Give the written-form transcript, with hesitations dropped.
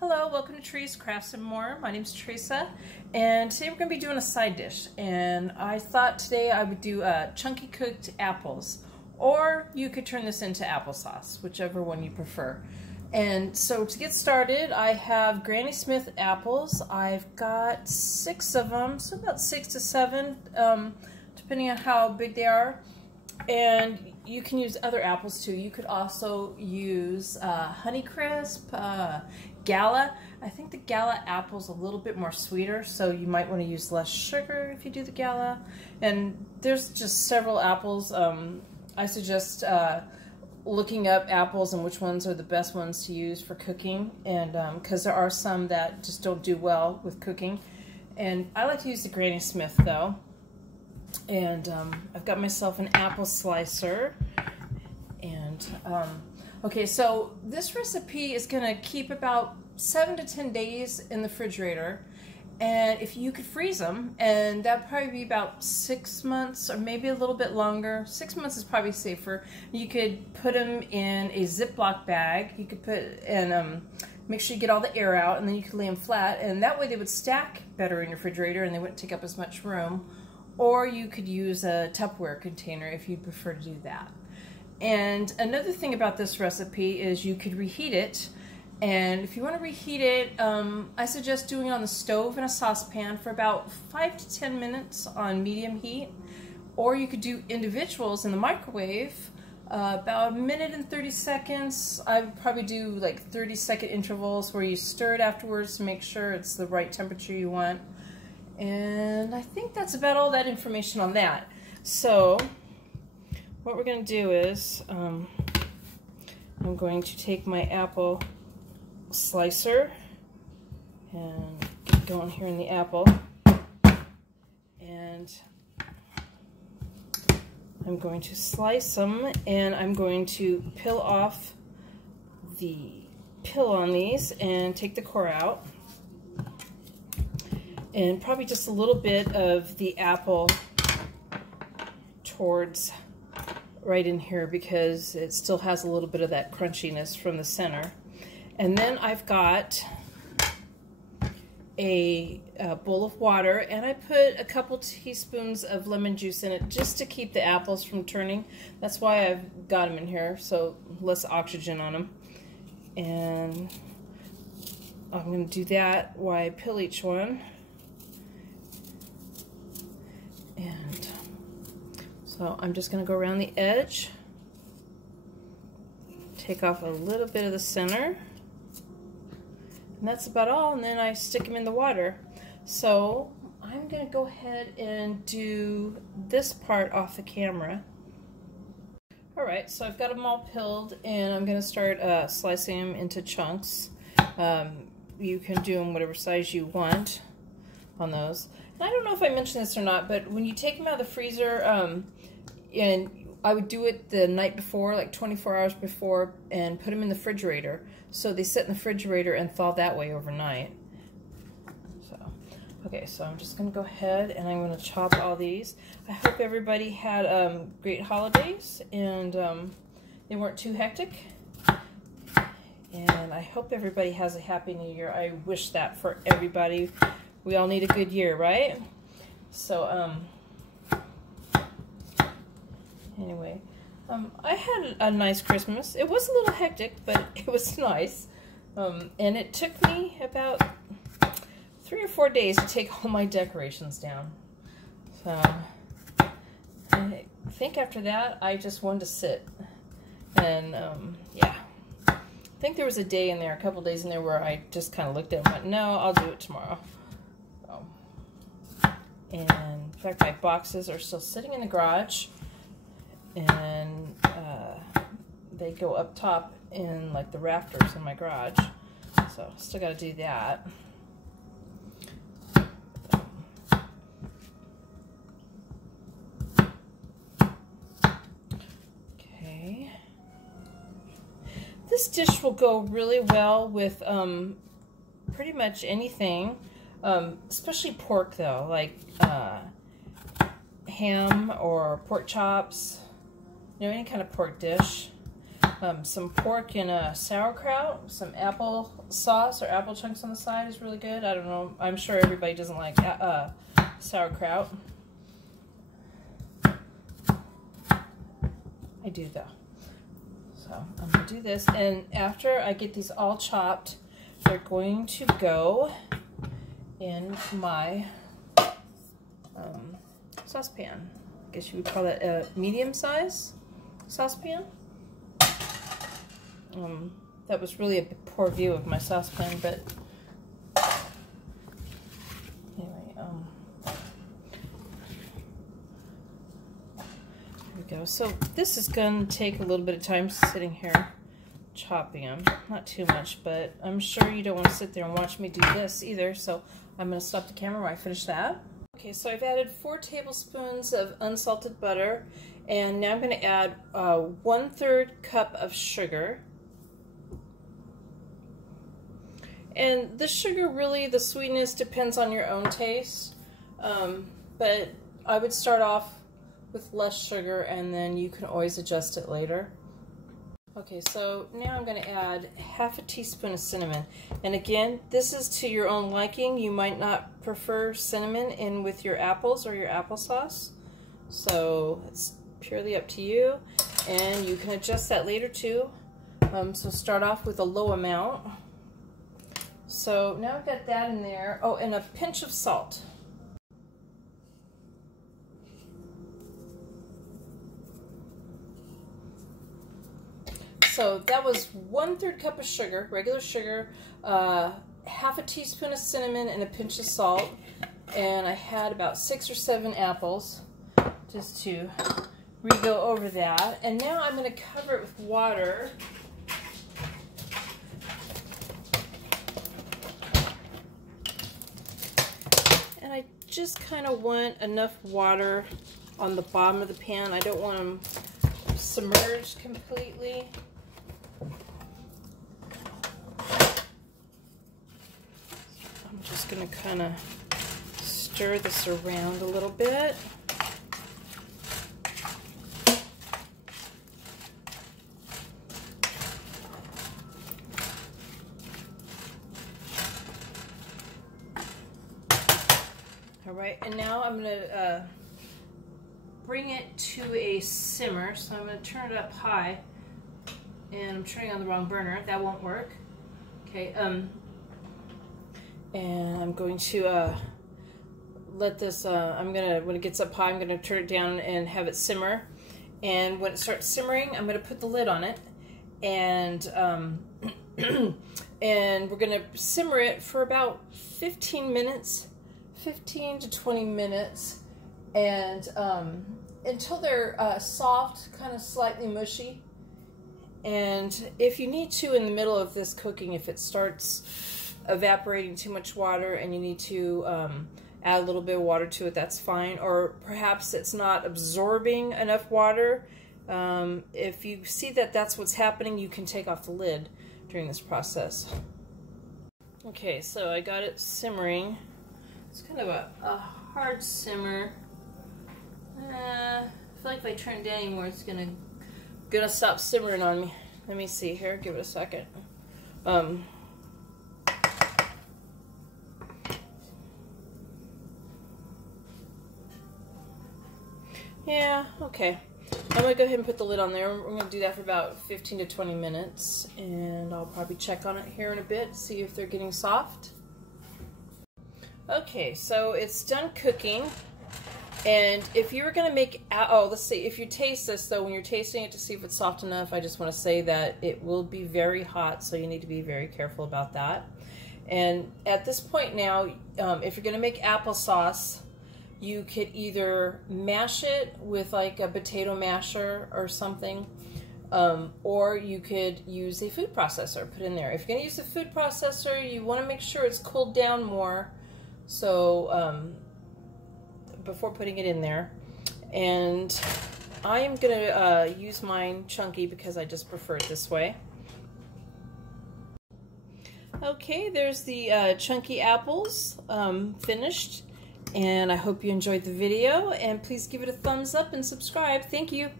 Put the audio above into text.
Hello, welcome to Trees Crafts and More. My name's Teresa, and today we're going to be doing a side dish. And I thought today I would do chunky cooked apples, or you could turn this into applesauce, whichever one you prefer. And so to get started, I have Granny Smith apples. I've got 6 of them, so about 6 to 7, depending on how big they are. And you can use other apples too. You could also use Honeycrisp, Gala. I think the Gala apple's a little bit more sweeter, so you might want to use less sugar if you do the Gala. And there's just several apples. I suggest looking up apples and which ones are the best ones to use for cooking, and because there are some that just don't do well with cooking. And I like to use the Granny Smith though. And I've got myself an apple slicer. And okay, so this recipe is going to keep about 7 to 10 days in the refrigerator. And if you could freeze them, and that'd probably be about 6 months or maybe a little bit longer. 6 months is probably safer. You could put them in a Ziploc bag. You could put and make sure you get all the air out, and then you could lay them flat, and that way they would stack better in your refrigerator and they wouldn't take up as much room. Or you could use a Tupperware container if you'd prefer to do that. And another thing about this recipe is you could reheat it. And if you want to reheat it, I suggest doing it on the stove in a saucepan for about 5 to 10 minutes on medium heat. Or you could do individuals in the microwave, about 1 minute and 30 seconds. I would probably do like 30-second intervals where you stir it afterwards to make sure it's the right temperature you want. And I think that's about all that information on that. So what we're going to do is I'm going to take my apple slicer and get going here in the apple, and I'm going to slice them, and I'm going to peel off the peel on these and take the core out. And probably just a little bit of the apple towards right in here, because it still has a little bit of that crunchiness from the center. And then I've got a bowl of water, and I put a couple teaspoons of lemon juice in it just to keep the apples from turning. That's why I've got them in here, so less oxygen on them. And I'm going to do that while I peel each one. And so I'm just going to go around the edge, take off a little bit of the center, and that's about all. And then I stick them in the water. So I'm going to go ahead and do this part off the camera. Alright, so I've got them all peeled, and I'm going to start slicing them into chunks. You can do them whatever size you want on those. I don't know if I mentioned this or not, but when you take them out of the freezer, and I would do it the night before, like 24 hours before, and put them in the refrigerator. So they sit in the refrigerator and thaw that way overnight. So, okay, so I'm just going to go ahead and I'm going to chop all these. I hope everybody had great holidays, and they weren't too hectic. And I hope everybody has a happy new year. I wish that for everybody. We all need a good year, right? So, anyway, I had a nice Christmas. It was a little hectic, but it was nice. And it took me about 3 or 4 days to take all my decorations down. So, I think after that, I just wanted to sit. And, yeah. I think there was a day in there, a couple days in there, where I just kind of looked at it and went, no, I'll do it tomorrow. And in fact, my boxes are still sitting in the garage, and they go up top in like the rafters in my garage, so still got to do that. Okay, this dish will go really well with pretty much anything. Especially pork though, like ham or pork chops, you know, any kind of pork dish. some pork and sauerkraut, some apple sauce or apple chunks on the side is really good. I don't know. I'm sure everybody doesn't like sauerkraut. I do though. So I'm going to do this, and after I get these all chopped, they're going to go in my saucepan. I guess you would call it a medium size saucepan. That was really a poor view of my saucepan, but anyway, there we go. So this is going to take a little bit of time sitting here chopping them. Not too much, but I'm sure you don't want to sit there and watch me do this either, so I'm going to stop the camera while I finish that. Okay, so I've added 4 tablespoons of unsalted butter, and now I'm going to add 1/3 cup of sugar. And the sugar, really, the sweetness depends on your own taste, but I would start off with less sugar, and then you can always adjust it later. Okay, so now I'm going to add 1/2 teaspoon of cinnamon. And again, this is to your own liking. You might not prefer cinnamon in with your apples or your applesauce, so it's purely up to you. And you can adjust that later too. So start off with a low amount. So now I've got that in there. Oh, and a pinch of salt. So that was 1/3 cup of sugar, regular sugar, 1/2 teaspoon of cinnamon, and a pinch of salt. And I had about 6 or 7 apples, just to re-go over that. And now I'm going to cover it with water. And I just kind of want enough water on the bottom of the pan. I don't want them submerged completely. I'm just going to kind of stir this around a little bit. All right, and now I'm going to bring it to a simmer. So I'm going to turn it up high, and I'm turning on the wrong burner. That won't work. Okay, and I'm going to let this, when it gets up high, I'm going to turn it down and have it simmer. And when it starts simmering, I'm going to put the lid on it, and and we're going to simmer it for about 15 minutes, 15 to 20 minutes, and until they're soft, kind of slightly mushy. And if you need to, in the middle of this cooking, if it starts evaporating too much water and you need to add a little bit of water to it, that's fine. Or perhaps it's not absorbing enough water. If you see that that's what's happening, you can take off the lid during this process. Okay, so I got it simmering. It's kind of a hard simmer. I feel like if I turn it down anymore, it's gonna stop simmering on me. Let me see here. Give it a second. Yeah, okay. I'm gonna go ahead and put the lid on there. We're gonna do that for about 15 to 20 minutes, and I'll probably check on it here in a bit, see if they're getting soft. Okay, so it's done cooking. And if you were going to make, let's see, if you taste this though, when you're tasting it to see if it's soft enough, I just want to say that it will be very hot, so you need to be very careful about that. And at this point now, if you're going to make applesauce, you could either mash it with like a potato masher or something, or you could use a food processor, put in there. If you're going to use a food processor, you want to make sure it's cooled down more, so before putting it in there. And I am going to use mine chunky because I just prefer it this way. Okay, there's the chunky apples finished, and I hope you enjoyed the video, and please give it a thumbs up and subscribe. Thank you.